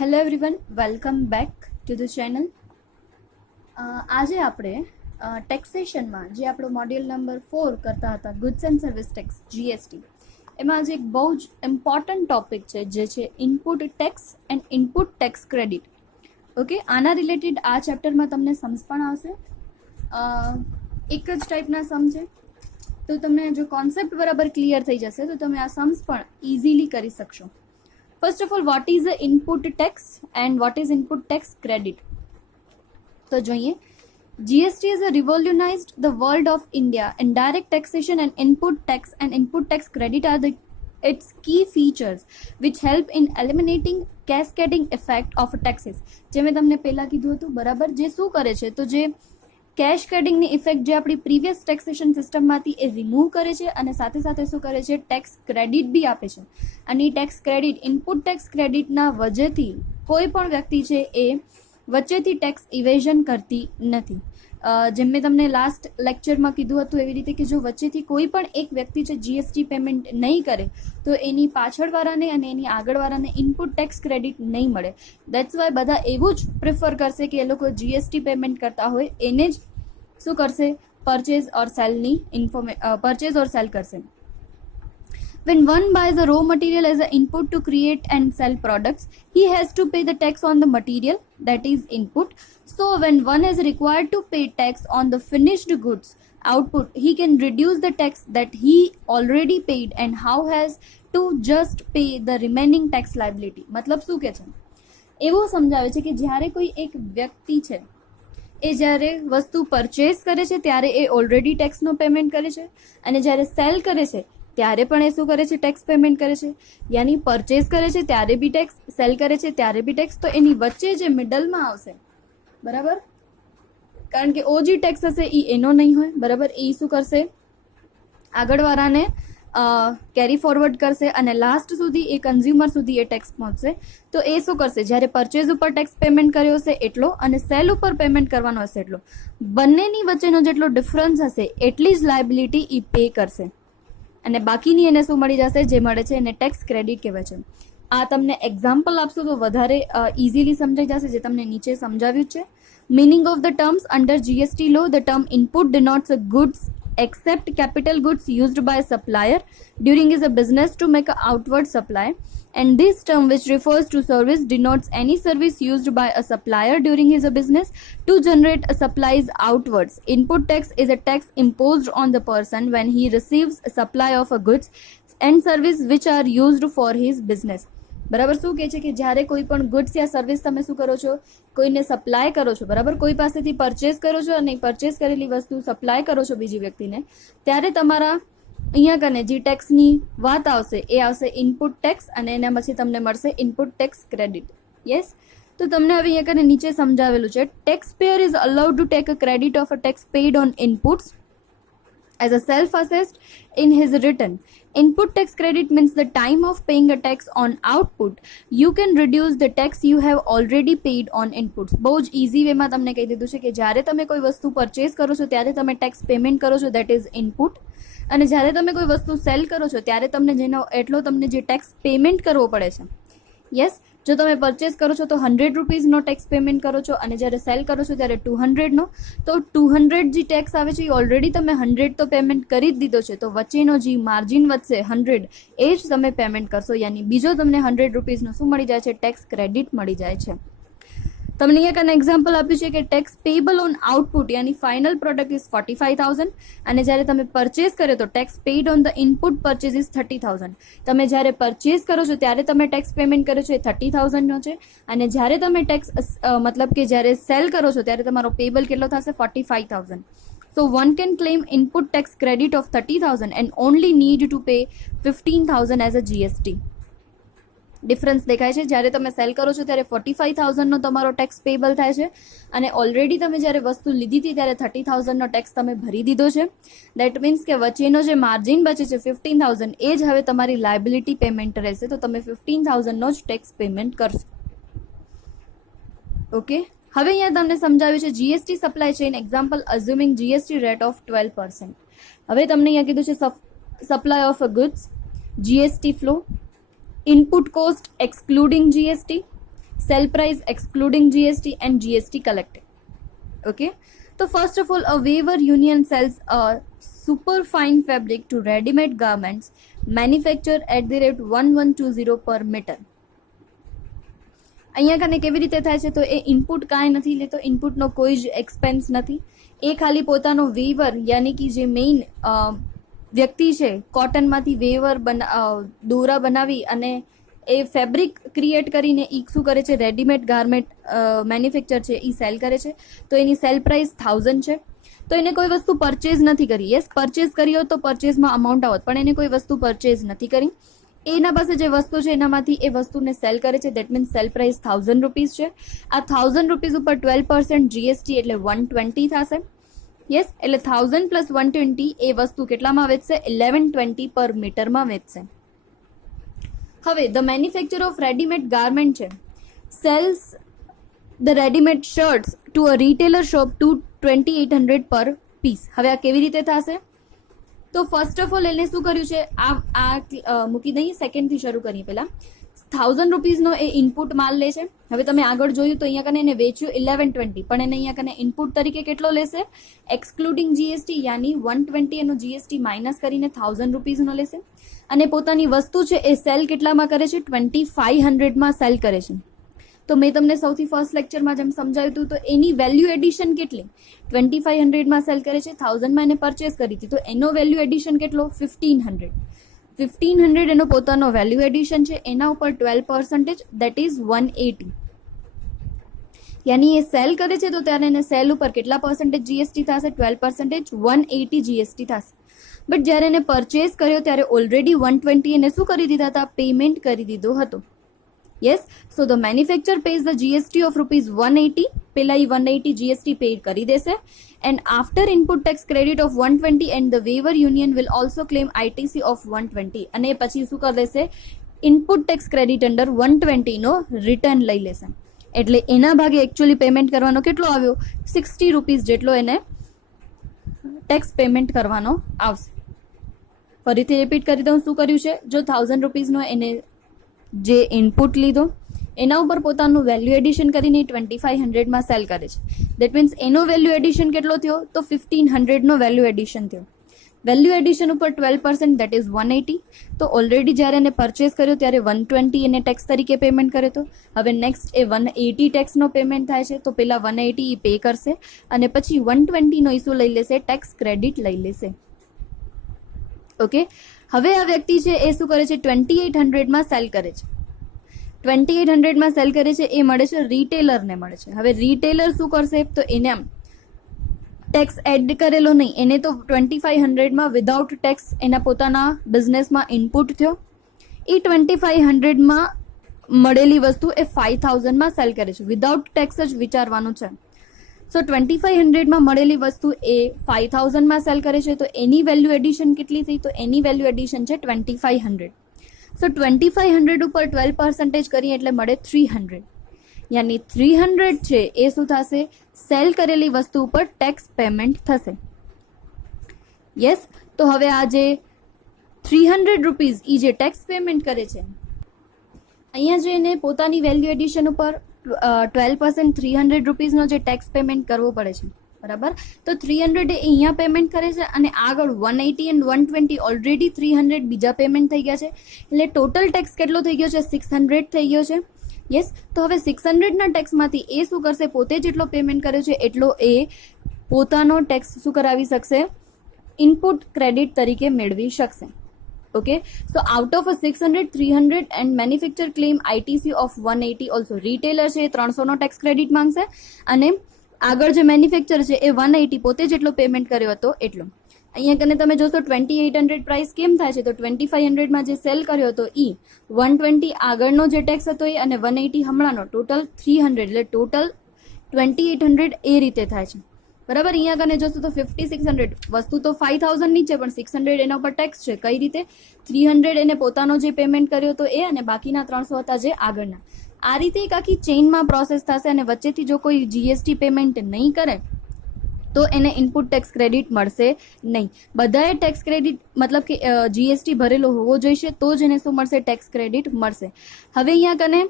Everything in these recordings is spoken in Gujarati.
Hello everyone, welcome back to the channel. આજે આપણે ટેક્સેશનમાં જે આપણો મોડ્યુલ નંબર 4 કરતા હતા, goods and service tax GST, એમાં આજે એક બહુ જ ઇમ્પોર્ટન્ટ ટોપિક છે જે છે input tax and input tax credit. Okay, આના રિલેટેડ આ ચેપ્ટરમાં તમને સમ્સ પણ આવશે. એક જ ટાઈપના સમ છે, તો તમને જો કોન્સેપ્ટ બરાબર ક્લિયર થઈ જશે તો તમે આ સમ્સ પણ ઇઝીલી કરી શકશો. First of all, what is the input tax and what is input tax credit? તો જોઈએ, GST has revolutionized the world of India, and direct taxation and input tax credit are its key features which help in eliminating cascading effect of taxes. જે મેં તમને પહેલા કીધું હતું બરાબર, જે શું કરે છે તો જે કેશકેડિંગની ઇફેક્ટ જે આપણી પ્રીવિયસ ટેક્સેશન સિસ્ટમમાંથી એ રિમૂવ કરે છે અને સાથે સાથે શું કરે છે, ટેક્સ ક્રેડિટ બી આપે છે. અને એ ટેક્સ ક્રેડિટ, ઇનપુટ ટેક્સ ક્રેડિટના વજહથી કોઈ પણ વ્યક્તિ છે એ વચ્ચેથી ટેક્સ ઇવેઝન કરતી નથી. જેમ મેં તમને લાસ્ટ લેક્ચરમાં કીધું હતું એવી રીતે કે જો વચ્ચેથી કોઈ પણ એક વ્યક્તિ છે GST પેમેન્ટ નહીં કરે તો એની પાછળવાળાને અને એની આગળવાળાને ઇનપુટ ટેક્સ ક્રેડિટ નહીં મળે. દેટ્સ વાય બધા એવું જ પ્રિફર કરશે કે એ લોકો GST પેમેન્ટ કરતા હોય એને જ શું કરશે, પરચેઝ ઓર સેલ કરશે. When one buys a raw material as an input to create and sell products, he has to pay the tax on the material, that is input. So when one is required to pay tax on the finished goods output, he can reduce the tax that he already paid and how has to just pay the remaining tax liability. મતલબ શું કે છે, એવું સમજાવે છે કે જ્યારે કોઈ એક વ્યક્તિ છે એ જ્યારે વસ્તુ પરચેસ કરે છે ત્યારે એ ઓલરેડી ટેક્સનો પેમેન્ટ કરે છે અને જ્યારે સેલ કરે છે ત્યારે પણ એ શું કરે છે, ટેક્સ પેમેન્ટ કરે છે. યાની પરચેસ કરે છે ત્યારે બી ટેક્સ, સેલ કરે છે ત્યારે બી ટેક્સ. તો એની વચ્ચે જે મિડલમાં આવશે બરાબર, કારણ કે ઓજી ટેક્સ હશે એ એનો નહીં હોય બરાબર, એ શું કરશે, આગળવાળાને કેરી ફોરવર્ડ કરશે અને લાસ્ટ સુધી એ કન્ઝ્યુમર સુધી એ ટેક્સ પહોંચશે. તો એ શું કરશે, જ્યારે પરચેઝ ઉપર ટેક્સ પેમેન્ટ કર્યો હશે એટલો અને સેલ ઉપર પેમેન્ટ કરવાનો હશે એટલો, બંનેની વચ્ચેનો જેટલો ડિફરન્સ હશે એટલી જ લાયબિલિટી એ પે કરશે અને બાકીની એને શું મળી જશે, જે મળે છે એને ટેક્સ ક્રેડિટ કહેવાય છે. આ તમને એક્ઝામ્પલ આપશું તો વધારે ઇઝીલી સમજાઈ જશે, જે તમને નીચે સમજાવ્યું છે. Meaning of the terms under GST law, the term input denotes a goods except capital goods used by a supplier during his business to make an outward supply, and this term which refers to service denotes any service used by a supplier during his business to generate supplies outwards. Input tax is a tax imposed on the person when he receives a supply of a goods and service which are used for his business. બરાબર, શું કહે છે કે જ્યારે કોઈ પણ ગુડ્સ યા સર્વિસ તમે શું કરો છો, કોઈને સપ્લાય કરો છો બરાબર, કોઈ પાસેથી પરચેસ કરો છો અને પરચેસ કરેલી વસ્તુ સપ્લાય કરો છો બીજી વ્યક્તિને, ત્યારે તમારા અહીંયા કને જે ટેક્સની વાત આવશે એ આવશે ઇનપુટ ટેક્સ અને એના પછી તમને મળશે ઇનપુટ ટેક્સ ક્રેડિટ. યસ, તો તમને હવે અહીંયા કને નીચે સમજાવેલું છે, tax payer is allowed to take a credit of a tax paid on inputs as a self-assessed in his return. Input tax credit means the time of paying a tax on output, you can reduce the tax you have already paid on inputs. બહુ જ ઇઝી વેમાં તમને કહી દીધું છે કે જ્યારે તમે કોઈ વસ્તુ પરચેસ કરો છો ત્યારે તમે ટેક્સ પેમેન્ટ કરો છો, દેટ ઇઝ ઇનપુટ, અને જ્યારે તમે કોઈ વસ્તુ સેલ કરો છો ત્યારે તમને જેનો એટલો તમને જે ટેક્સ પેમેન્ટ કરવો પડે છે. યસ, જો તમે પરચેસ કરો છો તો 100 રૂપીઝનો ટેક્સ પેમેન્ટ કરો છો અને જ્યારે સેલ કરો છો ત્યારે 200નો, તો 200 જે ટેક્સ આવે છે એ ઓલરેડી તમે 100 તો પેમેન્ટ કરી જ દીધો છે, તો વચ્ચેનો જે માર્જિન વધશે 100 એ જ તમે પેમેન્ટ કરશો, યાની બીજો તમને 100 રૂપીઝનો શું મળી જાય છે, ટેક્સ ક્રેડિટ મળી જાય છે. તમને એક એક્ઝામ્પલ આપ્યું છે કે ટેક્સ પેબલ ઓન આઉટપુટ યાની ફાઇનલ પ્રોડક્ટ ઇઝ 45,000 અને જ્યારે તમે પરચેસ કર્યો તો tax paid on the input purchase is 30,000. તમે જ્યારે પરચેસ કરો છો ત્યારે તમે ટેક્સ પેમેન્ટ કર્યો છે એ 30,000નો છે અને જ્યારે તમે ટેક્સ મતલબ કે જ્યારે સેલ કરો છો ત્યારે તમારો પેબલ કેટલો થશે, 45,000. So one can claim input tax credit of 30,000 and only need to pay 15,000 as a GST. Difference દેખાય છે, જ્યારે તમે સેલ કરો છો ત્યારે 45,000નો તમારો ટેક્સ પેબલ થાય છે અને ઓલરેડી તમે જ્યારે વસ્તુ લીધી હતી ત્યારે 30,000નો ટેક્સ તમે ભરી દીધો છે. દેટ મીન્સ કે વચ્ચેનો જે માર્જિન બચે છે 15,000 એ જ હવે તમારી લાયબિલિટી પેમેન્ટ રહેશે, તો તમે 15,000નો જ ટેક્સ પેમેન્ટ કરશો. ઓકે, હવે અહીંયા તમને સમજાવ્યું છે GST supply chain example assuming GST rate of 12%. હવે તમને અહીંયા કીધું છે supply of a goods, GST flow, input cost excluding GST, sell price excluding GST, and GST collected. Okay, so first of all, a Weaver Union sells a super fine fabric to ready-made garments manufactured at the rate 1120 per meter. અહીંયા કને કેવી રીતે થાય છે? તો એ ઇનપુટ કાંઈ નથી લેતો, ઇનપુટનો કોઈ જ એક્સપેન્સ નથી. એ ખાલી પોતાનો વેવર યાની કે જે મેઇન વ્યક્તિ છે કોટનમાંથી વેવર દોરા બનાવી અને એ ફેબ્રિક ક્રિએટ કરીને એ શું કરે છે? રેડીમેડ ગાર્મેન્ટ મેન્યુફેક્ચર છે એ સેલ કરે છે. તો એની સેલ પ્રાઇસ 1000 છે. તો એને કોઈ વસ્તુ પરચેઝ નથી કરી. યસ, પરચેઝ કરી હોત તો પરચેઝમાં અમાઉન્ટ આવત, પણ એને કોઈ વસ્તુ પરચેઝ નથી કરી. એના પાસે જે વસ્તુ છે એનામાંથી એ વસ્તુને સેલ કરે છે. That means sale price 1000 rupees છે. આ 1000 રૂપીઝ ઉપર 12% જીએસટી એટલે 120 થશે. યસ, એટલે 1000 પ્લસ 120 એ વસ્તુ કેટલામાં વેચશે? 1120 પર મીટરમાં વેચશે. હવે the manufacture of readymade garment છે sales the readymade shirts to a retailer shop to 2800 per piece. હવે આ કેવી રીતે થશે? તો ફર્સ્ટ ઓફ ઓલ એને શું કર્યું છે? આ મૂકી દઈએ, સેકન્ડથી શરૂ કરીએ. પહેલા 1000 રૂપીઝનો એ ઇનપુટ માલ લે છે. હવે તમે આગળ જોયું તો અહીંયા કને એને વેચ્યું 1120, પણ એને અહીંયા કને ઇનપુટ તરીકે કેટલો લેશે? એક્સક્લુડિંગ જીએસટી યાની 120 એનો જીએસટી માઇનસ કરીને 1000 રૂપીઝનો લેશે. અને પોતાની વસ્તુ છે એ સેલ કેટલામાં કરે છે? 2500માં સેલ કરે છે. તો મેં તમને સૌથી ફર્સ્ટ લેક્ચરમાં જેમ સમજાવ્યું હતું, તો એની વેલ્યુ એડિશન કેટલી? 2500માં સેલ કરે છે, 1000માં એને પરચેસ કરી હતી, તો એનો વેલ્યુ એડિશન કેટલો? 1500. 1500 એનો પોતાનો વેલ્યુ એડિશન છે. એના ઉપર 12% દેટ ઇઝ 180. યાની એ સેલ કરે છે તો ત્યારે એને સેલ ઉપર કેટલા પર્સન્ટેજ જીએસટી થશે? 12%, 180 જીએસટી થશે. બટ જ્યારે એને પરચેસ કર્યો ત્યારે ઓલરેડી 120 એને શું કરી દીધા હતા? પેમેન્ટ કરી દીધો હતો. Yes, so the manufacture pays the GST of ₹180. પેલા એ 180 જીએસટી પે કરી દેશે. And after input tax credit of 120 and the weaver union will also claim ITC of 120. અને પછી શું કરી દેશે? ઇનપુટ ટેક્સ ક્રેડિટ અંડર 120 નો રિટર્ન લઈ લેશે. એટલે એના ભાગે એકચ્યુઅલી પેમેન્ટ કરવાનો કેટલો આવ્યો? 60 રૂપીઝ જેટલો એને ટેક્સ પેમેન્ટ કરવાનો આવશે. ફરીથી રિપીટ કરી દઉં, શું કર્યું છે? જો 1000 રૂપીઝનો એને જે ઇનપુટ લીધો એના ઉપર પોતાનું વેલ્યુ એડિશન કરીને 2500માં સેલ કરે છે. દેટ મીન્સ એનો વેલ્યુ એડિશન કેટલો થયો? તો 1500નો વેલ્યુ એડિશન થયો. વેલ્યુ એડિશન ઉપર 12% દેટ ઇઝ 180. તો ઓલરેડી જ્યારે એને પરચેસ કર્યો ત્યારે 120 એને ટેક્સ તરીકે પેમેન્ટ કર્યો હતો. હવે નેક્સ્ટ એ 180 ટેક્સનો પેમેન્ટ થાય છે. તો પેલા 180 એ પે કરશે અને પછી 120નો ઇસ્યુ લઈ લેશે, ટેક્સ ક્રેડિટ લઈ લેશે. ઓકે, હવે આ વ્યક્તિ છે એ શું કરે છે? 2800માં સેલ કરે છે. 2800માં સેલ કરે છે, એ મળે છે રિટેલરને મળે છે. હવે રિટેલર શું કરશે? તો એને આમ ટેક્સ એડ કરેલો નહીં, એને તો 2500માં વિધાઉટ ટેક્સ એના પોતાના બિઝનેસમાં ઇનપુટ થયો. એ 2500માં મળેલી વસ્તુ એ 5000માં સેલ કરે છે. વિધાઉટ ટેક્સ જ વિચારવાનું છે. સો 2500માં મળેલી વસ્તુ એ 5000માં સેલ કરે છે. તો એની વેલ્યુ એડિશન કેટલી થઈ? તો એની વેલ્યુ એડિશન છે 2500. સો 2500 ઉપર 12% કરીએ એટલે મળે 300. યાની 300 છે એ શું થશે? સેલ કરેલી વસ્તુ ઉપર ટેક્સ પેમેન્ટ થશે. યસ, તો હવે આ જે 300 રૂપીઝ એ જે ટેક્સ પેમેન્ટ કરે છે, અહીંયા જે એને પોતાની વેલ્યુ એડિશન ઉપર 12% 300 રૂપીઝનો જે ટેક્સ પેમેન્ટ કરવો પડે છે, બરાબર? તો 300 એ અહીંયા પેમેન્ટ કરે છે અને આગળ 180 એન્ડ 120 ઓલરેડી 300 બીજા પેમેન્ટ થઈ ગયા છે. એટલે ટોટલ ટેક્સ કેટલો થઈ ગયો છે? 600 થઈ ગયો છે. યસ, તો હવે 600ના ટેક્સમાંથી એ શું કરશે? પોતે જેટલો પેમેન્ટ કર્યો છે એટલો એ પોતાનો ટેક્સ શું કરાવી શકશે? ઇનપુટ ક્રેડિટ તરીકે મેળવી શકશે. Okay, so out of 600, 300 and manufacture claim ITC of 180 also. Retailer છે એ 300નો ટેક્સ ક્રેડિટ માંગશે અને આગળ જે મેન્યુફેક્ચર છે એ 180 પોતે જેટલો પેમેન્ટ કર્યો હતો એટલો. અહીંયા કને તમે જોશો 2800 પ્રાઇસ કેમ થાય છે? તો 2500માં જે સેલ કર્યો હતો એ 120 આગળનો જે ટેક્સ હતો એ અને 180 હમણાંનો ટોટલ 300 એટલે ટોટલ 2800 એ રીતે થાય છે. બરાબર? અહીંયા કને જોશો તો 5600 વસ્તુ તો 5000ની છે પણ 600 એના ઉપર ટેક્સ છે. કઈ રીતે? 300 એને પોતાનો જે પેમેન્ટ કર્યો હતો એ અને બાકીના 300 હતા જે આગળના. આ રીતે એક આખી ચેઇનમાં પ્રોસેસ થશે અને વચ્ચેથી જો કોઈ જીએસટી પેમેન્ટ નહીં કરે તો એને ઇનપુટ ટેક્સ ક્રેડિટ મળશે નહીં. બધાએ ટેક્સ ક્રેડિટ મતલબ કે જીએસટી ભરેલો હોવો જોઈશે તો જ એને શું મળશે? ટેક્સ ક્રેડિટ મળશે. હવે અહીંયા કને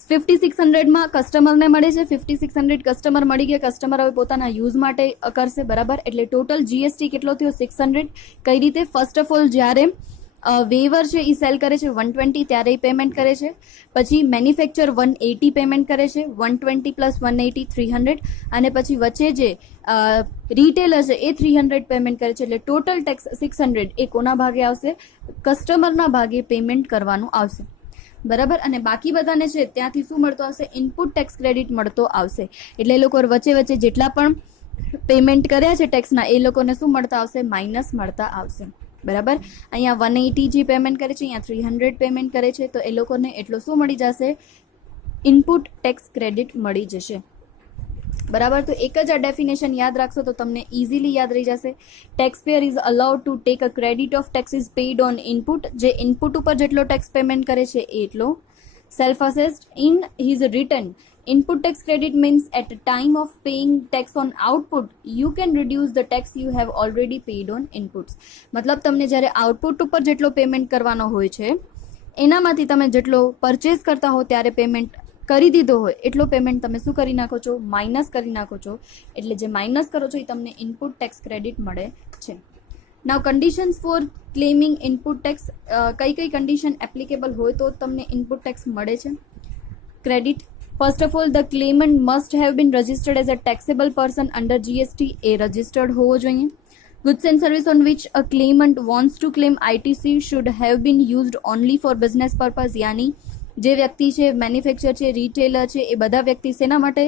5600 કસ્ટમરને મળે છે. 5600 કસ્ટમર મળી ગયા, કસ્ટમર હવે પોતાના યુઝ માટે કરશે, બરાબર. એટલે ટોટલ જીએસટી કેટલો થયો? 600. કઈ રીતે? ફર્સ્ટ ઓફ ઓલ જ્યારે વેવર છે એ સેલ કરે છે 120 ત્યારે એ પેમેન્ટ કરે છે. પછી મેન્યુફેક્ચર 180 પેમેન્ટ કરે છે, 120 પ્લસ 180 300, અને પછી વચ્ચે જે રિટેલર છે એ 300 પેમેન્ટ કરે છે. એટલે ટોટલ ટેક્સ 600 એ કોના ભાગે આવશે? કસ્ટમરના ભાગે પેમેન્ટ કરવાનું આવશે, બરાબર. અને બાકી બધાને છે ત્યાંથી શું મળતો આવશે? ઇનપુટ ટેક્સ ક્રેડિટ મળતો આવશે. એટલે એ લોકો વચ્ચે વચ્ચે જેટલા પણ પેમેન્ટ કર્યા છે ટેક્સના એ લોકોને શું મળતા આવશે? માઇનસ મળતા આવશે, બરાબર. અહીંયા 180 જે પેમેન્ટ કરે છે, અહીંયા 300 પેમેન્ટ કરે છે, તો એ લોકોને એટલો શું મળી જશે? ઇનપુટ ટેક્સ ક્રેડિટ મળી જશે, બરાબર. તો એક જ આ ડેફિનેશન યાદ રાખશો તો તમને ઇઝીલી યાદ રહી જશે. Tax payer is allowed to take a credit of taxes paid on input. જે ઇનપુટ ઉપર જેટલો ટેક્સ પેમેન્ટ કરે છે એટલો. Self assessed in his return. Input tax credit means at the time of paying tax on output, you can reduce the tax you have already paid on inputs. મતલબ તમને જ્યારે આઉટપુટ ઉપર જેટલો પેમેન્ટ કરવાનો હોય છે એનામાંથી તમે જેટલો પરચેસ કરતા હો ત્યારે પેમેન્ટ કરી દીધો હોય એટલો પેમેન્ટ તમે શું કરી નાખો છો? માઇનસ કરી નાખો છો. એટલે જે માઇનસ કરો છો એ તમને ઇનપુટ ટેક્સ ક્રેડિટ મળે છે. Now conditions for claiming input tax. કઈ કઈ કન્ડિશન એપ્લિકેબલ હોય તો તમને ઇનપુટ ટેક્સ મળે છે credit? First of all, the claimant must have been registered as a taxable person under GST. A registered હોવો જોઈએ. Goods and service on which a claimant wants to claim ITC should have been used only for business purpose. યાની જે વ્યક્તિ છે, મેન્યુફેક્ચર છે, રિટેલર છે, એ બધા વ્યક્તિ શેના માટે?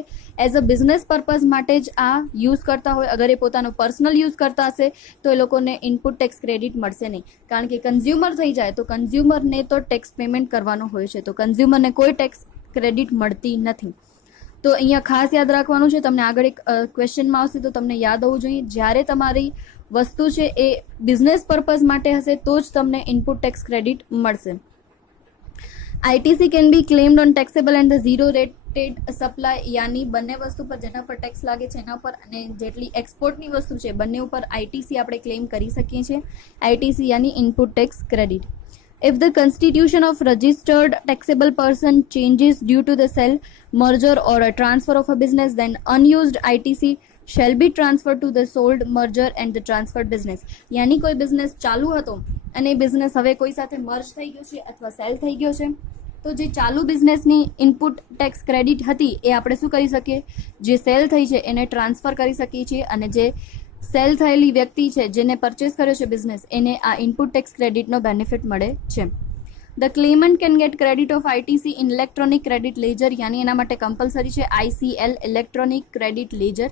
એઝ અ બિઝનેસ પર્પઝ માટે જ આ યુઝ કરતા હોય. અગર એ પોતાનો પર્સનલ યુઝ કરતા હશે તો એ લોકોને ઇનપુટ ટેક્સ ક્રેડિટ મળશે નહીં, કારણ કે કન્ઝ્યુમર થઈ જાય તો કન્ઝ્યુમરને તો ટેક્સ પેમેન્ટ કરવાનો હોય છે, તો કન્ઝ્યુમરને કોઈ ટેક્સ ક્રેડિટ મળતી નથી. તો અહીંયા ખાસ યાદ રાખવાનું છે. તમને આગળ એક ક્વેશ્ચનમાં આવશે તો તમને યાદ હોવું જોઈએ, જ્યારે તમારી વસ્તુ છે એ બિઝનેસ પર્પઝ માટે હશે તો જ તમને ઇનપુટ ટેક્સ ક્રેડિટ મળશે. ITC can be claimed on taxable and the zero rated supply. યાની બંને વસ્તુ પર જેના પર ટેક્સ લાગે છે એના પર અને જેટલી એક્સપોર્ટની વસ્તુ છે બંને ઉપર ITC આપણે ક્લેમ કરી શકીએ છીએ. ITC યાની input tax credit. If the constitution of registered taxable person changes due to the sale, merger or a transfer of a business, then unused ITC shall be transferred to the sold, merger and the transferred business. યાની કોઈ બિઝનેસ ચાલુ હતો અને એ બિઝનેસ હવે કોઈ સાથે મર્જ થઈ ગયો છે અથવા સેલ થઈ ગયો છે તો જે ચાલુ બિઝનેસની ઇનપુટ ટેક્સ ક્રેડિટ હતી એ આપણે શું કરી શકીએ? જે સેલ થઈ છે એને ટ્રાન્સફર કરી શકીએ છીએ, અને જે સેલ થયેલી વ્યક્તિ છે જેને પરચેસ કર્યો છે બિઝનેસ એને આ ઇનપુટ ટેક્સ ક્રેડિટનો બેનિફિટ મળે છે. The claimant can get credit of ITC in electronic credit ledger. યાની એના માટે કમ્પલસરી છે ICL, ઇલેક્ટ્રોનિક ક્રેડિટ લેજર.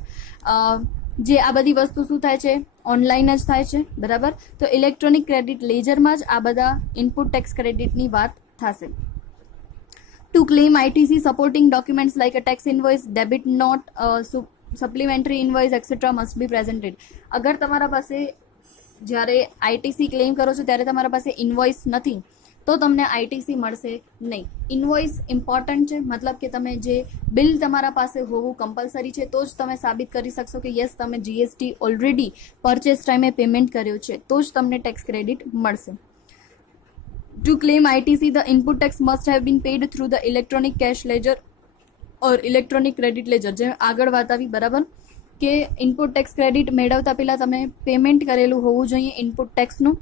જે આ બધી વસ્તુ શું થાય છે? ઓનલાઈન જ થાય છે, બરાબર. તો ઇલેક્ટ્રોનિક ક્રેડિટ લેજરમાં જ આ બધા ઇનપુટ ટેક્સ ક્રેડિટની વાત થશે. To claim ITC supporting documents like a tax invoice, debit note, supplementary invoice etcetera must be presented. અગર તમારા પાસે જ્યારે ITC ક્લેમ કરો છો ત્યારે તમારા પાસે ઇનવોઇસ નથી તો તમને ITC મળશે નહીં. ઇનવોઇસ ઇમ્પોર્ટન્ટ છે, મતલબ કે તમે જે બિલ તમારા પાસે હોવું કમ્પલસરી છે તો જ તમે સાબિત કરી શકશો કે યસ તમે GST ઓલરેડી પરચેસ ટાઈમે પેમેન્ટ કર્યો છે, તો જ તમને ટેક્સ ક્રેડિટ મળશે. To claim ITC, the input tax must have been paid through the electronic cash ledger or electronic credit ledger. જે આગળ વાત આવી, બરાબર, કે ઇનપુટ ટેક્સ ક્રેડિટ મેળવતા પહેલાં તમે પેમેન્ટ કરેલું હોવું જોઈએ ઇનપુટ ટેક્સનું,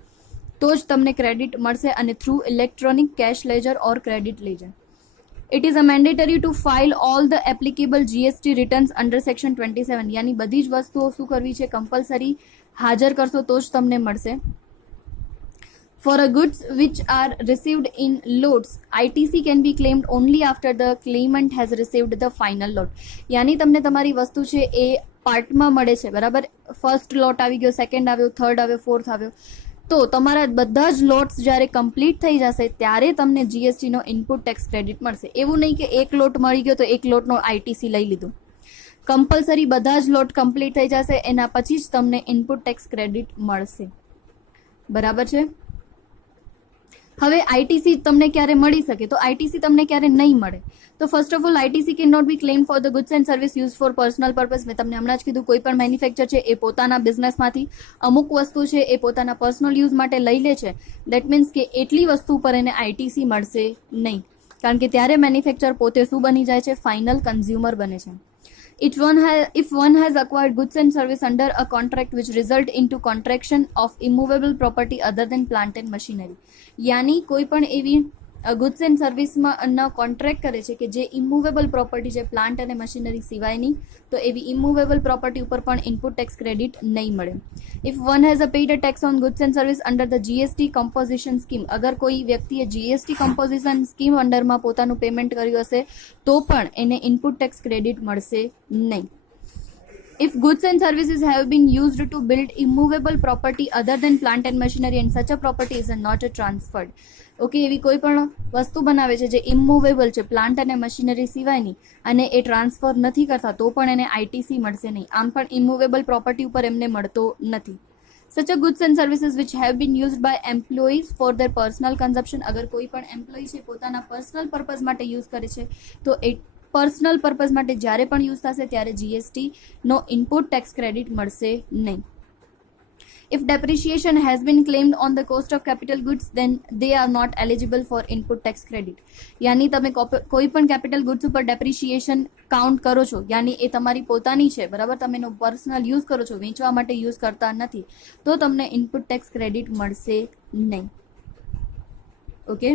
તો જ તમને ક્રેડિટ મળશે, અને through electronic cash ledger or credit ledger. It is a mandatory to file all the applicable GST returns under section 27. યાની બધી જ વસ્તુઓ શું કરવી છે? કમ્પલસરી હાજર કરશો તો જ તમને મળશે. For a goods which are received in lots, ITC can be claimed only after the claimant has received the final lot. યાની તમને તમારી વસ્તુ છે એ પાર્ટમાં મળે છે, બરાબર. ફર્સ્ટ લોટ આવી ગયો, સેકન્ડ આવ્યો, થર્ડ આવ્યો, ફોર્થ આવ્યો, તો તમારા બધા જ લોટ્સ જ્યારે કમ્પ્લીટ થઈ જશે ત્યારે તમને GST નો ઇનપુટ ટેક્સ ક્રેડિટ મળશે. એવું નહીં કે એક લોટ મળી ગયો તો એક લોટનો ITC લઈ લીધું. કમ્પલસરી બધા જ લોટ કમ્પ્લીટ થઈ જશે એના પછી જ તમને ઇનપુટ ટેક્સ ક્રેડિટ મળશે, બરાબર છે. હવે ITC તમને ક્યારે મળી શકે? તો ITC તમને ક્યારે નહીં મળે? તો first of all ITC can not be claim for the goods and service use for personal purpose. મેં તમને હમણાં જ કીધું, કોઈ પણ મેન્યુફેક્ચર છે એ પોતાના બિઝનેસમાંથી અમુક વસ્તુ છે એ પોતાના પર્સનલ યુઝ માટે લઈ લે છે. દેટ મીન્સ કે એટલી વસ્તુ પર એને ITC મળશે નહીં. કારણ કે ત્યારે મેન્યુફેક્ચર પોતે શું બની જાય છે? ફાઇનલ કન્ઝ્યુમર બને છે. If one has acquired goods and service under a contract which result into contraction of immovable property other than plant and machinery, यानी कोई पण एवी ગુડ્સ એન્ડ સર્વિસમાં કોન્ટ્રાક્ટ કરે છે કે જે ઇમૂવેબલ પ્રોપર્ટી છે, પ્લાન્ટ અને મશીનરી સિવાયની, તો એવી ઇમૂવેબલ પ્રોપર્ટી ઉપર પણ ઇનપુટ ટેક્સ ક્રેડિટ નહીં મળે. If one has a paid a tax on goods and service under the GST composition scheme, અગર કોઈ વ્યક્તિએ જીએસટી કમ્પોઝિશન સ્કીમ અંડરમાં પોતાનું પેમેન્ટ કર્યું હશે તો પણ એને ઇનપુટ ટેક્સ ક્રેડિટ મળશે નહીં. If goods and services have been used to build immovable property other than plant and machinery and such a property is not transferred. Okay, એવી કોઈ પણ વસ્તુ બનાવે છે જે ઇમૂવેબલ છે, પ્લાન્ટ અને મશીનરી સિવાયની, અને એ ટ્રાન્સફર નથી કરતા તો પણ એને આઈટીસી મળશે નહીં. આમ પણ ઇમૂવેબલ પ્રોપર્ટી ઉપર એમને મળતો નથી. Such a goods and services which have been used by employees for their personal consumption, અગર કોઈ પણ એમ્પ્લોય છે પોતાના પર્સનલ પર્પઝ માટે યુઝ કરે છે તો એ પર્સનલ પર્પઝ માટે જ્યારે પણ યુઝ થશે ત્યારે જીએસટીનો ઇનપુટ ટેક્સ ક્રેડિટ મળશે નહીં. If depreciation has been claimed on the cost of capital goods, then they are not eligible for input tax credit. यानी તમે કોઈ પણ કેપિટલ ગુડ્સ ઉપર ડેપ્રિશિએશન કાઉન્ટ કરો છો, यानी એ તમારી પોતાની છે, બરાબર, તમે એનો પર્સનલ યુઝ કરો છો, વેચવા માટે યુઝ કરતા નથી, તો તમને ઇનપુટ ટેક્સ ક્રેડિટ મળશે નહીં. ઓકે,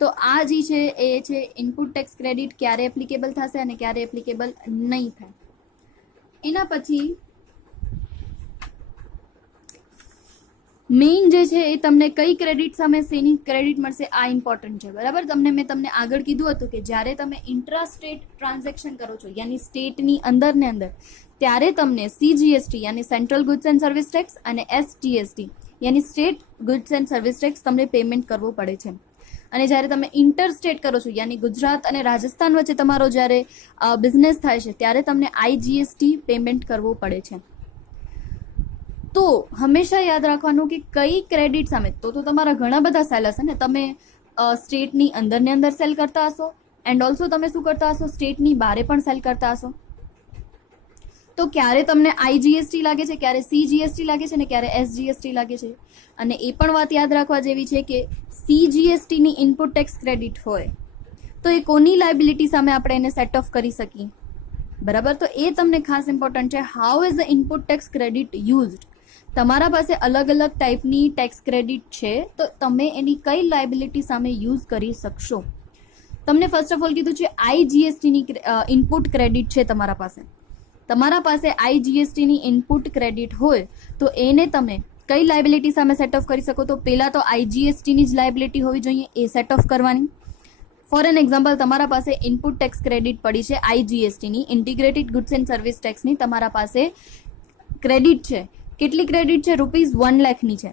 તો આ જે છે એ છે ઇનપુટ ટેક્સ ક્રેડિટ ક્યારે એપ્લિકેબલ થશે અને ક્યારે એપ્લિકેબલ નહીં થાય. એના પછી મેઇન જે છે એ તમને કઈ ક્રેડિટ સામે શેની ક્રેડિટ મળશે આ ઇમ્પોર્ટન્ટ છે, બરાબર. મેં તમને આગળ કીધું હતું કે જ્યારે તમે ઇન્ટ્રા સ્ટેટ ટ્રાન્ઝેક્શન કરો છો, યાની સ્ટેટની અંદર ને અંદર, ત્યારે તમને સીજીએસટી યાની central goods and service tax અને એસજીએસટી યાની state goods and service tax તમને પેમેન્ટ કરવો પડે છે. અને જ્યારે તમે ઇન્ટર સ્ટેટ કરો છો, યાની ગુજરાત અને રાજસ્થાન વચ્ચે તમારો જ્યારે બિઝનેસ થાય છે ત્યારે તમને આઈજીએસટી પેમેન્ટ કરવો પડે છે. તો હંમેશા યાદ રાખવાનું કે કઈ ક્રેડિટ સામે, તો તમારા ઘણા બધા સેલ હશે ને, તમે સ્ટેટની અંદર ને અંદર સેલ કરતા હશો એન્ડ ઓલ્સો તમે શું કરતા હશો, સ્ટેટની બહારે પણ સેલ કરતા હશો. તો ક્યારે તમને આઈજીએસટી લાગે છે, ક્યારે સીજીએસટી લાગે છે ને ક્યારે એસજીએસટી લાગે છે. અને એ પણ વાત યાદ રાખવા જેવી છે કે સીજીએસટીની ઇનપુટ ટેક્સ ક્રેડિટ હોય તો એ કોની લાયબિલિટી સામે આપણે એને સેટ ઓફ કરી શકીએ, બરાબર. તો એ તમને ખાસ ઇમ્પોર્ટન્ટ છે. How is the input tax credit used. તમારા પાસે અલગ અલગ ટાઈપની ટેક્સ ક્રેડિટ છે, તો તમે એની કઈ લાયબિલિટી સામે યુઝ કરી શકશો. તમને ફર્સ્ટ ઓફ ઓલ કીધું છે આઈજીએસટીની ઇનપુટ ક્રેડિટ છે તમારા પાસે આઈજીએસટીની ઇનપુટ ક્રેડિટ હોય તો એને તમે કઈ લાયબિલિટી સામે સેટ ઓફ કરી શકો. તો પહેલા તો આઈજીએસટીની જ લાયબિલિટી હોવી જોઈએ, એ સેટ ઓફ કરવાની. ફોર એન એક્ઝામ્પલ, તમારા પાસે ઇનપુટ ટેક્સ ક્રેડિટ પડી છે આઈજીએસટીની, ઇન્ટિગ્રેટેડ ગુડ્સ એન્ડ સર્વિસ ટેક્સની તમારા પાસે ક્રેડિટ છે. કેટલી ક્રેડિટ છે? ₹1 લાખની છે.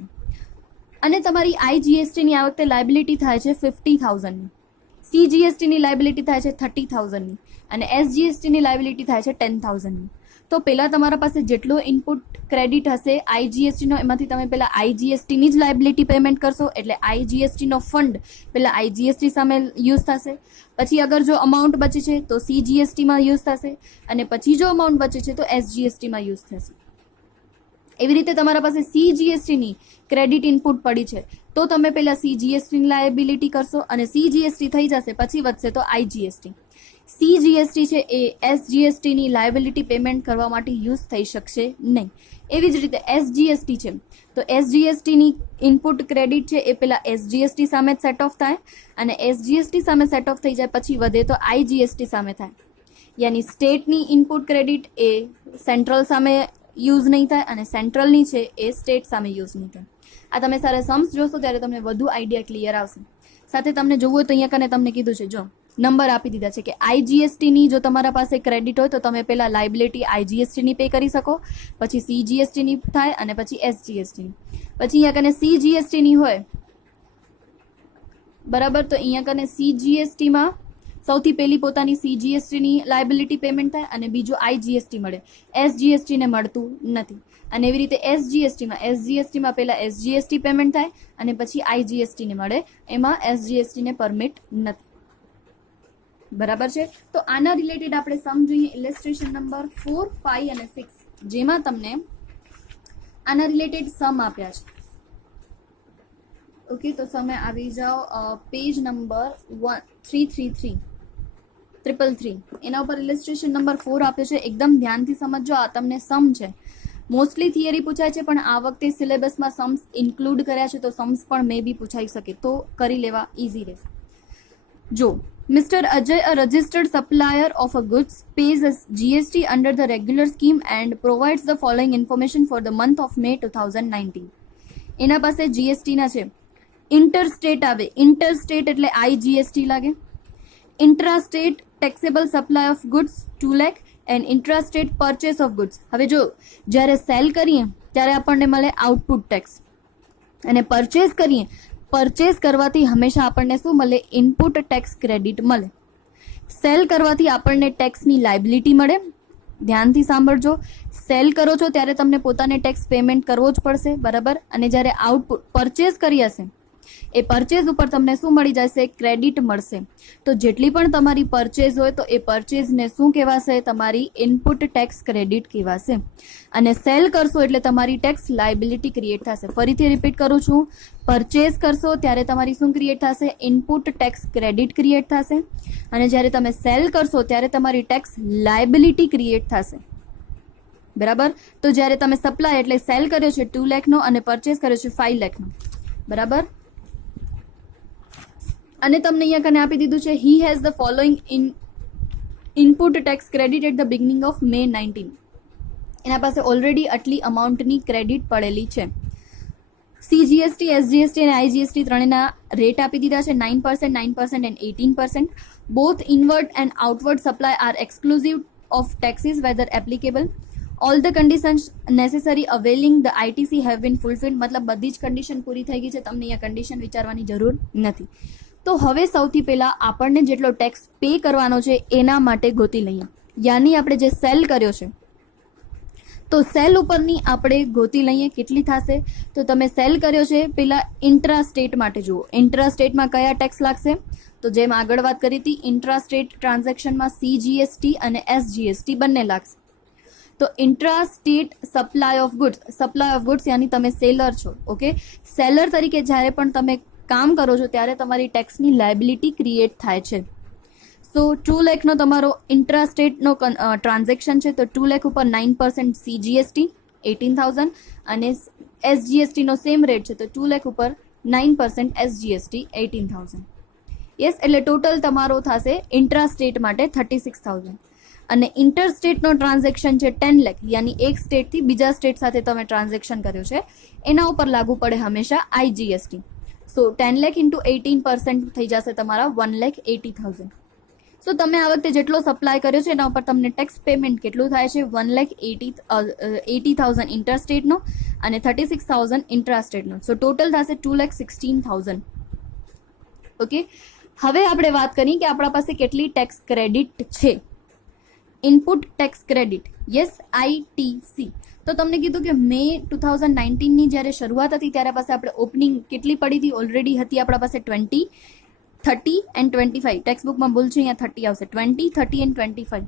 અને તમારી આઈજીએસટીની આ વખતે લાયબિલિટી થાય છે 50,000ની, સીજીએસટીની લાયબિલિટી થાય છે 30,000ની અને એસજીએસટીની લાયબિલિટી થાય છે 10,000ની. તો પહેલાં તમારા પાસે જેટલો ઇનપુટ ક્રેડિટ હશે આઈજીએસટીનો, એમાંથી તમે પહેલાં આઈજીએસટીની જ લાયબિલિટી પેમેન્ટ કરશો, એટલે આઈજીએસટીનો ફંડ પહેલાં આઈજીએસટી સામે યુઝ થશે. પછી અગર જો અમાઉન્ટ બચે છે તો સીજીએસટીમાં યુઝ થશે, અને પછી જો અમાઉન્ટ બચે છે તો એસજીએસટીમાં યુઝ થશે. એવી રીતે તમારા પાસે સીજીએસટીની ક્રેડિટ ઇનપુટ પડી છે તો તમે પહેલાં સીજીએસટીની લાયબિલિટી કરશો, અને સીજીએસટી થઈ જશે પછી વધશે તો આઈજીએસટી. સીજીએસટી છે એ એસજીએસટીની લાયબિલિટી પેમેન્ટ કરવા માટે યુઝ થઈ શકશે નહીં. એવી જ રીતે એસજીએસટી છે તો એસજીએસટીની ઇનપુટ ક્રેડિટ છે એ પહેલાં એસજીએસટી સામે જ સેટ ઓફ થાય, અને એસજીએસટી સામે સેટ ઓફ થઈ જાય પછી વધે તો આઈજીએસટી સામે થાય. યાની સ્ટેટની ઇનપુટ ક્રેડિટ એ સેન્ટ્રલ સામે યુઝ નહીં થાય અને સેન્ટ્રલની છે એ સ્ટેટ સામે યુઝ નહીં થાય. આ તમે સારા સમ્સ જોશો ત્યારે તમને વધુ આઈડિયા ક્લિયર આવશે. સાથે તમને જોવું હોય તો અહીંયા કને તમને કીધું છે, જો નંબર આપી દીધા છે કે આઈજીએસટીની જો તમારા પાસે ક્રેડિટ હોય તો તમે પહેલાં લાયબિલિટી આઈજીએસટીની પે કરી શકો, પછી સીજીએસટીની થાય અને પછી એસજીએસટીની. પછી અહીંયા કને સીજીએસટીની હોય, બરાબર, તો અહીંયા કને સીજીએસટીમાં સૌથી પહેલી પોતાની સીજીએસટીની લાયબિલિટી પેમેન્ટ થાય અને બીજું આઈજીએસટી મળે, એસજીએસટીને મળતું નથી. અને એવી રીતે એસજીએસટીમાં પહેલાં એસજીએસટી પેમેન્ટ થાય અને પછી આઈજીએસટીને મળે, એમાં એસજીએસટીને પરમિટ નથી, બરાબર છે. તો આના રિલેટેડ આપણે સમજીએ ઇલેસ્ટ્રેશન નંબર 4, 5 અને 6, જેમાં તમને આના રિલેટેડ સમ આપ્યા છે. ઓકે, તો તમે આવી જાઓ પેજ નંબર 333 એના ઉપર ઇલિસ્ટ્રેશન નંબર 4 આપ્યો છે. એકદમ ધ્યાનથી સમજો, આ તમને સમ છે. મોસ્ટલી થિયરી પૂછાય છે, પણ આ વખતે સિલેબસમાં सम्स ઇન્ક્લુડ કર્યા છે, તો सम्स પણ મે બી પૂછાઈ શકે, તો કરી લેવા ઇઝી રહેશે. જો Mr. Ajay, a registered supplier of a goods, pays a GST under the regular scheme and provides the following information for the month of May 2019. એના પાસે જીએસટી ના છે. ઇન્ટરસ્ટેટ આવે, ઇન્ટરસ્ટેટ એટલે IGST લાગે. Intrastate taxable supply of goods 2 lakh and intrastate purchase of goods. હવે જો જ્યારે સેલ કરીએ ત્યારે આપણને મળે આઉટપુટ ટેક્સ, અને પરચેસ કરીએ, પરચેસ કરવાથી હંમેશા આપણને શું મળે? ઇનપુટ ટેક્સ ક્રેડિટ મળે. સેલ કરવાથી આપણને ટેક્સની લાયબિલિટી મળે. ધ્યાનથી સાંભળજો, સેલ કરો છો ત્યારે તમને પોતાને ટેક્સ પેમેન્ટ કરવો જ પડશે, બરાબર. અને જ્યારે આઉટપુટ પરચેસ કરી હશે, એ પરચેઝ ઉપર તમને શું મળી જશે? ક્રેડિટ મળશે. તો જેટલી પણ તમારી પરચેઝ હોય તો એ પરચેઝને શું કહેવાશે? તમારી ઇનપુટ ટેક્સ ક્રેડિટ કહેવાશે. અને સેલ કરશો એટલે તમારી ટેક્સ લાયબિલિટી ક્રિએટ થશે. ફરીથી રિપીટ કરું છું, પરચેઝ કરશો ત્યારે તમારી શું ક્રિએટ થશે? ઇનપુટ ટેક્સ ક્રેડિટ ક્રિએટ થશે. અને જ્યારે તમે સેલ કરશો ત્યારે તમારી ટેક્સ લાયબિલિટી ક્રિએટ થશે, બરાબર. તો જ્યારે તમે સપ્લાય એટલે સેલ કર્યો છે 2 લાખનો અને પરચેસ કર્યો છે 5 લાખનો, બરાબર. અને તમને અહીંયા કને આપી દીધું છે he has the following input tax credit at the beginning of May 19. એના પાસે ઓલરેડી આટલી અમાઉન્ટની ક્રેડિટ પડેલી છે. CGST, SGST અને IGST ત્રણેના રેટ આપી દીધા છે, 9%, 9% and 18%. Both inward and outward supply are exclusive of taxes whether applicable. All the conditions necessary availing the ITC have been fulfilled. મતલબ બધી જ કન્ડિશન પૂરી થઈ ગઈ છે, તમને અહીંયા કન્ડિશન વિચારવાની જરૂર નથી. તો હવે સૌથી પહેલાં આપણને જેટલો ટેક્સ પે કરવાનો છે એના માટે ગોતી લઈએ. યાની આપણે જે સેલ કર્યો છે, તો સેલ ઉપરની આપણે ગોતી લઈએ કેટલી થશે. તો તમે સેલ કર્યો છે, પહેલાં ઇન્ટ્રાસ્ટેટ માટે જુઓ. ઇન્ટ્રાસ્ટેટમાં કયા ટેક્સ લાગશે? તો જેમ આગળ વાત કરી હતી, ઇન્ટ્રાસ્ટેટ ટ્રાન્ઝેક્શનમાં CGST અને SGST બંને લાગશે. તો intrastate supply of goods, supply of goods યાની તમે સેલર છો, ઓકે. સેલર તરીકે જ્યારે પણ તમે કામ કરો છો ત્યારે તમારી ટેક્સની લાયબિલિટી ક્રિએટ થાય છે. સો 2 લાખનો તમારો ઇન્ટ્રાસ્ટેટનો ટ્રાન્ઝેક્શન છે, તો 2 લાખ ઉપર 9% CGST 18,000 અને SGSTનો સેમ રેટ છે, તો 2 લાખ ઉપર 9% SGST 18,000. યસ, એટલે ટોટલ તમારો થશે ઇન્ટ્રાસ્ટેટ માટે 36,000. અને ઇન્ટરસ્ટેટનો ટ્રાન્ઝેક્શન છે 10 લાખ, યાની એક સ્ટેટથી બીજા સ્ટેટ સાથે તમે ટ્રાન્ઝેક્શન કર્યું છે, એના ઉપર લાગુ પડે હંમેશા IGST. સો 10 લાખ ઇન્ટુ 18% થઈ જશે તમારા 1,80,000. સો તમે આ વખતે જેટલો સપ્લાય કર્યો છે એના ઉપર તમને ટેક્સ પેમેન્ટ કેટલું થાય છે? 1,80,000 ઇન્ટરસ્ટેટનો અને 36,000 ઇન્ટ્રાસ્ટેટનો. સો ટોટલ થશે 2,16,000. ઓકે, હવે આપણે વાત કરીએ કે આપણા પાસે કેટલી ટેક્સ ક્રેડિટ છે. Input tax credit, yes, ITC. તો તમને કીધું કે મે 2019ની જ્યારે શરૂઆત હતી ત્યારે પાસે આપણે ઓપનિંગ કેટલી પડી હતી? ઓલરેડી હતી આપણા પાસે 20, 30 એન્ડ 25. ટેક્સ્ટ બુકમાં ભૂલ છે, અહીંયા 30 આવશે. 20, 30 એન્ડ 25.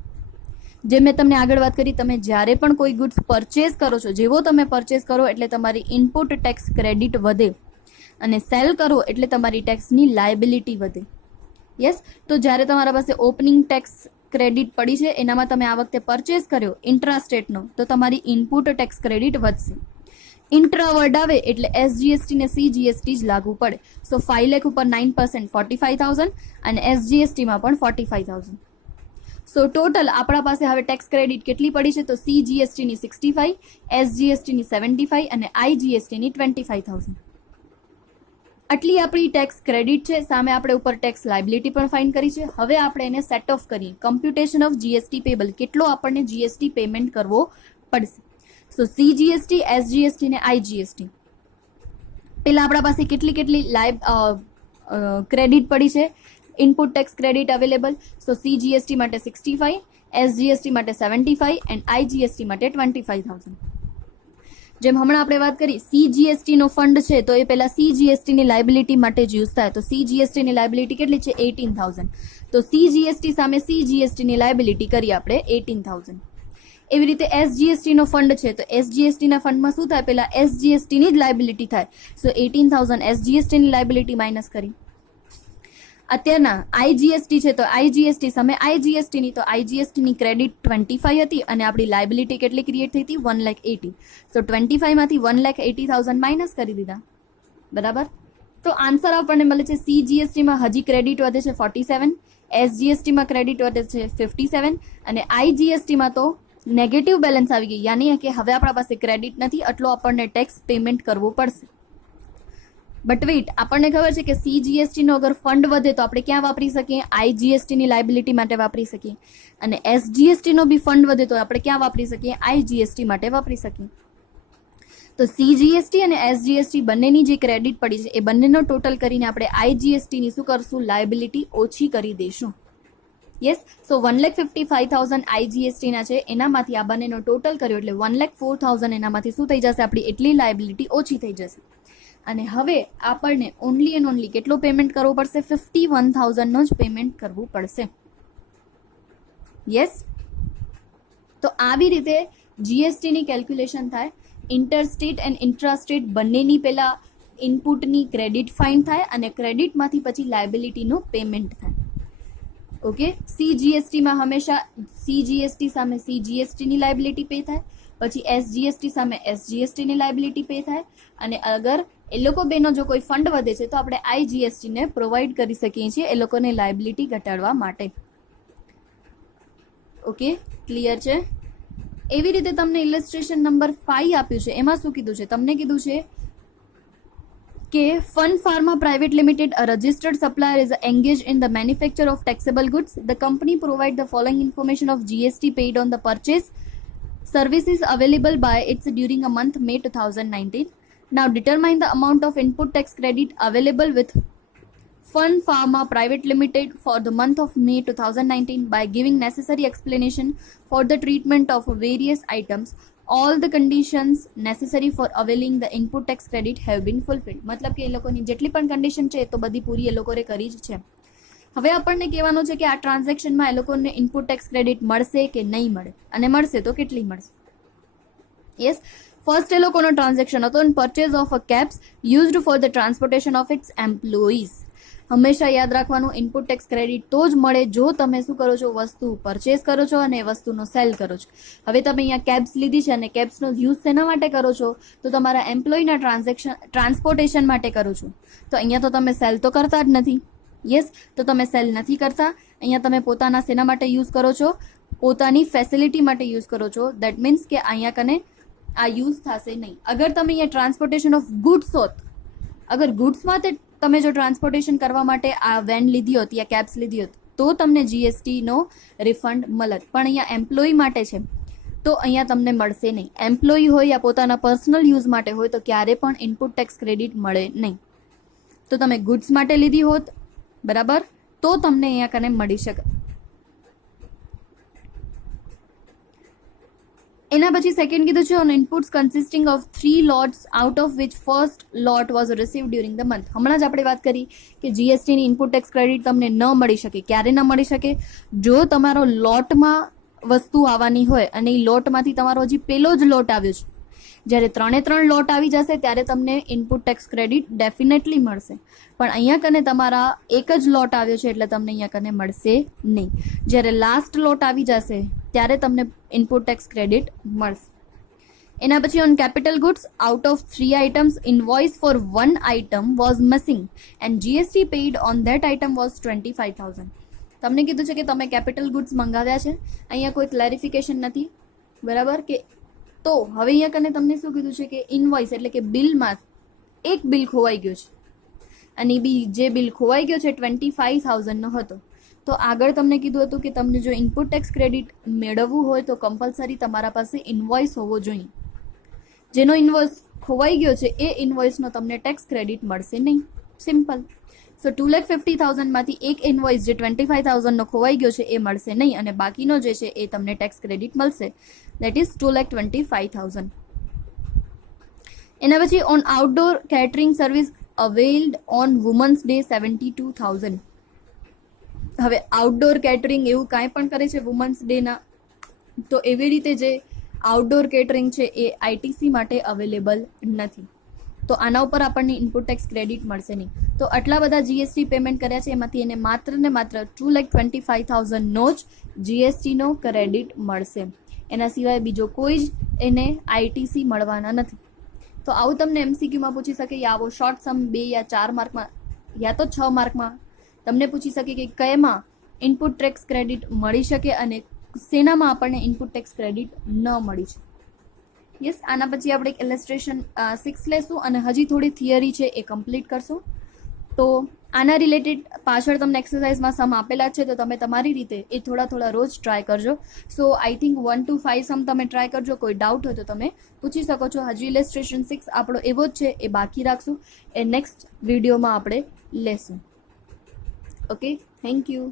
જે મેં તમને આગળ વાત કરી, તમે જ્યારે પણ કોઈ ગુડ્સ પરચેસ કરો છો, જેવો તમે પરચેસ કરો એટલે તમારી ઇનપુટ ટેક્સ ક્રેડિટ વધે, અને સેલ કરો એટલે તમારી ટેક્સની લાયબિલિટી વધે. યસ, તો જ્યારે તમારા પાસે ઓપનિંગ ટેક્સ ક્રેડિટ પડી છે એનામાં તમે આ વખતે પરચેસ કર્યો ઇન્ટ્રાસ્ટેટનો, તો તમારી ઇનપુટ ટેક્સ ક્રેડિટ વધશે. ઇન્ટ્રાવર્ડ આવે એટલે SGST ને CGST જ લાગુ પડે. સો 5 લાખ ઉપર 9% 45,000 અને SGSTમાં પણ 45,000. સો ટોટલ આપણા પાસે હવે ટેક્સ ક્રેડિટ કેટલી પડી છે? તો CGSTની 65, SGSTની 75 અને IGSTની 25,000. આટલી આપણી ટેક્સ ક્રેડિટ છે. સામે આપણે ઉપર ટેક્સ લાયબિલિટી પણ ફાઇન કરી છે. હવે આપણે એને સેટ ઓફ કરીએ. કમ્પ્યુટેશન ઓફ GST પેબલ, કેટલો આપણને GST પેમેન્ટ કરવો પડશે. સો CGST, SGST ને IGST. પહેલા આપણા પાસે કેટલી ક્રેડિટ પડી છે? Input tax credit available. So CGST માટે 65, SGST માટે 75 એન્ડ IGST માટે 25,000. જેમ હમણાં આપણે વાત કરી, CGST નો ફંડ છે તો એ પહેલા CGST ની લાયબિલિટી માટે જ યુઝ થાય. તો CGST ની લાયબિલિટી કેટલી છે? 18,000. તો CGST સામે CGST ની લાયબિલિટી કરી આપણે 18,000. એવી રીતે એસજીએસટી નો ફંડ છે, તો એસજીએસટી ના ફંડમાં શું થાય, પેલા એસજીએસટી ની જ લાયબિલિટી થાય. સો 18,000 એસજીએસટી ની લાયબિલિટી માઇનસ કરી. અત્યારના આઈજીએસટી છે, તો આઈજીએસટી સામે આઈજીએસટી ની, તો આઈજીએસટી ની ક્રેડિટ 25 હતી અને આપણી લાયબિલિટી કેટલી ક્રિએટ થઈ હતી, 1,80,000. સો 25 માંથી 1,80,000 માઇનસ કરી દીધા. બરાબર. તો આન્સર આપણને મળે છે સીજીએસટી માં હજી ક્રેડિટ વધે છે 47, એસજીએસટી માં ક્રેડિટ વધે છે 57 અને આઈજીએસટી માં તો નેગેટિવ બેલેન્સ આવી ગઈ, યાની કે હવે આપણા પાસે ક્રેડિટ નથી, એટલો આપણને ટેક્સ પેમેન્ટ કરવો પડશે. બટ વેઇટ, આપણને ખબર છે કે સીજીએસટી નો અગર ફંડ વધે તો આપણે ક્યાં વાપરી શકીએ, આઈજીએસટી ની લાયબિલિટી માટે વાપરી શકીએ, અને એસજીએસટી નો બી ફંડ વધે તો આપણે ક્યાં વાપરી શકીએ, આઈજીએસટી માટે વાપરી શકીએ. તો સીજીએસટી અને એસજીએસટી બંનેની જે ક્રેડિટ પડી છે એ બંનેનો ટોટલ કરીને આપણે આઈજીએસટી ની શું કરશું, લાયબિલિટી ઓછી કરી દઈશું. યસ. સો 1,55,000 આઈજીએસટી ના છે, એનામાંથી આ બંનેનો ટોટલ કર્યો એટલે 1,04,000 એનામાંથી શું થઈ જશે, આપણી એટલી લાયબિલિટી ઓછી થઈ જશે. અને હવે આપણને ઓનલી એન્ડ ઓનલી કેટલો પેમેન્ટ કરવો પડશે, 51,000 નો જ પેમેન્ટ કરવું પડશે. યસ. તો આવી રીતે જીએસટી ની કેલ્ક્યુલેશન થાય. ઇન્ટરસ્ટેટ એન્ડ ઇન્ટ્રાસ્ટેટ બંનેની પહેલા ઇનપુટની ક્રેડિટ ફાઇન થાય અને ક્રેડિટમાંથી પછી લાયબિલિટીનું પેમેન્ટ થાય. ઓકે. સીજીએસટીમાં હંમેશા સીજીએસટી સામે સીજીએસટીની લાયબિલિટી પે થાય, પછી એસજીએસટી સામે એસજીએસટીની લાયબિલિટી પે થાય, અને અગર એ લોકો બેનો જો કોઈ ફંડ વધે છે તો આપણે આઈજીએસટીને પ્રોવાઈડ કરી શકીએ છીએ એ લોકોને લાયબિલિટી ઘટાડવા માટે. ઓકે, ક્લિયર છે? એવી રીતે તમને ઇલસ્ટ્રેશન નંબર 5 આપ્યું છે, એમાં શું કીધું છે, તમને કીધું છે કે fun pharma private limited, a registered supplier, is engaged in the manufacture of taxable goods. The company provide the following information of GST paid on the purchase services available by its during a month May 2019. Now determine the amount of input tax credit available with Fun Pharma Private Limited for the month of May 2019 by giving necessary explanation for the treatment of various items. All the conditions necessary for availing the input tax credit have been fulfilled. મતલબ કે એ લોકોની જેટલી પણ કન્ડિશન છે તો બધી પૂરી એ લોકોએ કરી જ છે. હવે આપણને કહેવાનું છે કે આ ટ્રાન્ઝેક્શનમાં એ લોકોને ઇનપુટ ટેક્સ ક્રેડિટ મળશે કે નહીં મળે, અને મળશે તો કેટલી મળશે. યસ. ફર્સ્ટ એ લોકોનો ટ્રાન્ઝેક્શન હતો purchase of a cabs used for the transportation of its employees. હંમેશા યાદ રાખવાનું, ઇનપુટ ટેક્સ ક્રેડિટ તો જ મળે જો તમે શું કરો છો, વસ્તુ પરચેસ કરો છો અને એ વસ્તુનો સેલ કરો છો. હવે તમે અહીંયા કેબ્સ લીધી છે અને કેબ્સનો યુઝ શેના માટે કરો છો, તો તમારા એમ્પ્લોયના ટ્રાન્સપોર્ટેશન માટે કરો છો. તો અહીંયા તો તમે સેલ તો કરતા જ નથી. યસ. તો તમે સેલ નથી કરતા, અહીંયા તમે પોતાના શેના માટે યુઝ કરો છો, પોતાની ફેસિલિટી માટે યુઝ કરો છો. દેટ મીન્સ કે અહીંયા કને આ યુઝ થશે નહીં. અગર તમે અહીંયા ટ્રાન્સપોર્ટેશન ઓફ ગુડ્સ હોત, અગર ગુડ્સમાં તમે જો ટ્રાન્સપોર્ટેશન કરવા માટે આ વેન લીધી હોત યા કેબ્સ લીધી હોત તો તમને જીએસટીનો રિફંડ મળત, પણ અહીંયા એમ્પ્લોય માટે છે તો અહીંયા તમને મળશે નહીં. એમ્પ્લોય હોય યા પોતાના પર્સનલ યુઝ માટે હોય તો ક્યારે પણ ઇનપુટ ટેક્સ ક્રેડિટ મળે નહીં. તો તમે ગુડ્સ માટે લીધી હોત, બરાબર, તો તમને અહીંયા કને મળી શકે. એના પછી સેકન્ડ કીધું છે, on inputs consisting of 3 lots out of which first lot was receive during the month. હમણાં જ આપણે વાત કરી કે જીએસટીની ઇનપુટ ટેક્સ ક્રેડિટ તમને ન મળી શકે. ક્યારે ન મળી શકે? જો તમારો લોટમાં વસ્તુ આવવાની હોય અને એ લોટમાંથી તમારો હજી પહેલો જ લોટ આવ્યો છે, જ્યારે 3 લોટ આવી જશે ત્યારે તમને ઇનપુટ ટેક્સ ક્રેડિટ ડેફિનેટલી મળશે. પણ અહીંયા કને તમારા એક જ લોટ આવ્યો છે એટલે તમને અહીંયા કને મળશે નહીં. જ્યારે લાસ્ટ લોટ આવી જશે ત્યારે તમને ઇનપુટ ટેક્સ ક્રેડિટ મળશે. એના પછી on capital goods out of 3 items invoice for 1 item was missing and GST paid on that item was 25,000. તમને કીધું છે કે તમે કેપિટલ ગુડ્સ મંગાવ્યા છે, અહીંયા કોઈ ક્લેરિફિકેશન નથી, બરાબર કે. તો હવે અહીંયા કને તમને શું કીધું છે કે ઇનવોઇસ એટલે કે બિલમાં એક બિલ ખોવાઈ ગયો છે અને જે બિલ ખોવાઈ ગયો છે 25,000 નો હતો. તો આગળ તમને કીધું હતું કે તમને જો ઇનપુટ ટેક્સ ક્રેડિટ મેળવવું હોય તો કમ્પલસરી તમારા પાસે ઇનવોઇસ હોવો જોઈએ. જેનો ઇનવોઇસ ખોવાઈ ગયો છે એ ઇનવોઇસનો તમને ટેક્સ ક્રેડિટ મળશે નહીં. સિમ્પલ. સો 2,50,000 માંથી એક ઇનવોઇસ જે 25,000 નો ખોવાઈ ગયો છે એ મળશે નહીં અને બાકીનો જે છે એ તમને ટેક્સ ક્રેડિટ મળશે. That is 2,25,000. એના પછી on outdoor catering service availed on women's day 72,000. હવે આઉટડોર કેટરિંગ એવું કાંઈ પણ કરે છે વુમન્સ ડેના તો એવી રીતે જે આઉટડોર કેટરિંગ છે એ આઈટીસી માટે અવેલેબલ નથી. તો આના ઉપર આપણને ઇનપુટ ટેક્સ ક્રેડિટ મળશે નહીં. તો આટલા બધા જીએસટી પેમેન્ટ કર્યા છે એમાંથી એને માત્ર ને માત્ર 2,25,000નો જ જીએસટીનો ક્રેડિટ મળશે. એના સિવાય બીજો કોઈ જ એને આઈટીસી મળવાના નથી. તો આવું તમને એમસીક્યુમાં પૂછી શકે, યા આવો શોર્ટ સમ 2 યા 4 માર્કમાં યા તો 6 માર્કમાં તમને પૂછી શકે કે કયામાં ઇનપુટ ટેક્સ ક્રેડિટ મળી શકે અને શેનામાં આપણને ઇનપુટ ટેક્સ ક્રેડિટ ન મળી છે. યસ, આના પછી આપણે એક ઇલસ્ટ્રેશન 6 લેશું અને હજી થોડી થિયરી છે એ કમ્પ્લીટ કરશું. તો આના રિલેટેડ પાછળ તમને એક્સરસાઇઝમાં સમ આપેલા છે, તો તમે તમારી રીતે એ થોડા રોજ ટ્રાય કરજો. સો આઈ થિંક 1 to 5 સમ તમે ટ્રાય કરજો. કોઈ ડાઉટ હોય તો તમે પૂછી શકો છો. હજી ઇલસ્ટ્રેશન 6 આપણો એવો જ છે, એ બાકી રાખશું. એ નેક્સ્ટ વિડીયોમાં આપણે લેશું. Okay, thank you.